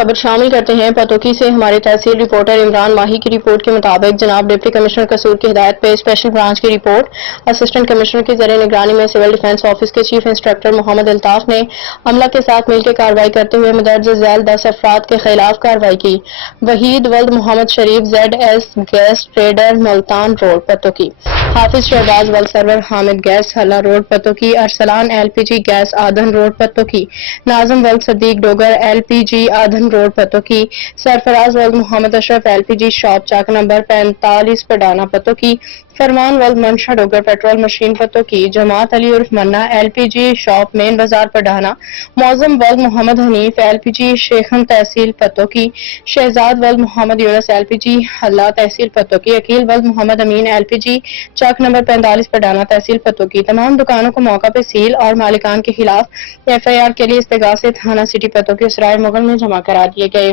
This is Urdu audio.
خبر شامل کرتے ہیں پتوکی سے۔ ہمارے تحصیل رپورٹر عمران ماہی کی رپورٹ کے مطابق جناب ڈپٹی کمشنر قصور کی ہدایت پہ اسپیشل برانچ کی رپورٹ اسسٹنٹ کمشنر کی زیر نگرانی میں سول ڈیفنس آفس کے چیف انسٹرکٹر محمد الطاف نے عملہ کے ساتھ مل کے کارروائی کرتے ہوئے مندرجہ ذیل 10 افراد کے خلاف کارروائی کی۔ وحید ولد Muhammad Sharif ZS gas trader Multan road Pattoki, Hafiz Shahbaz ولد سرور حامد گیس حلہ road Pattoki, Arsalan LPG gas آدھن روڈ پتوکی، ناظم ولد صدیق ڈوگر LPG آدھن روڈ پتوکی، سرفراز ولد Muhammad Ashraf LPG shop Chak number 45 پڈانا پتوکی، فرمان ولد منشا ڈوگر پیٹرول مشین پتوکی، جماعت علی عرف منا LPG شاپ مین بازار پڈانا، معظم ولد محمد حنیف LPG شیخن تحصیل پتوکی، شہزاد ولد محمد یونس LPG حلہ تحصیل پتوکی، عقیل ولد محمد امین LPG چاک نمبر 45 پڈانا تحصیل پتوکی۔ تمام دکانوں کو موقع پہ سیل اور مالکان کے خلاف FIR کے لیے استغاثے تھانہ سٹی پتوکی سرائے مغل میں جمع کرا دیے گئے۔